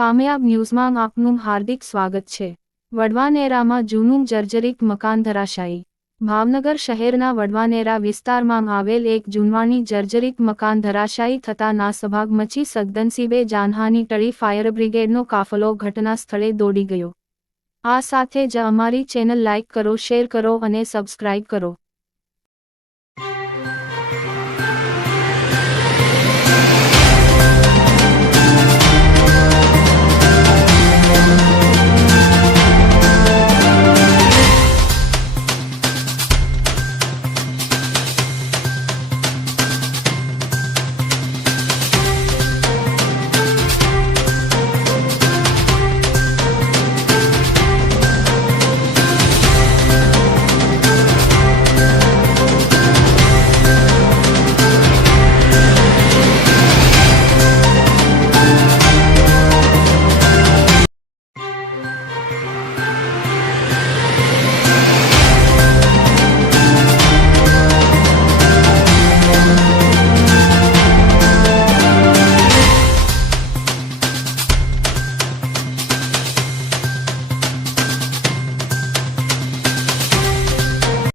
કામયાબ ન્યૂઝમાં આપનું હાર્દિક સ્વાગત છે। વડવાનેરામાં જૂનું જર્જરિત મકાન ધરાશાયી। ભાવનગર શહેરના વડવાનેરા વિસ્તારમાં આવેલ એક જૂનવાણી જર્જરિત મકાન ધરાશાયી થતાં નાસભાગ મચી સદનસીબે જાનહાનિ ટળી ફાયર બ્રિગેડનો કાફલો ઘટના સ્થળે દોડી ગયો। આ સાથે જ અમારી ચેનલ લાઇક કરો, શેર કરો અને સબસ્ક્રાઇબ કરો।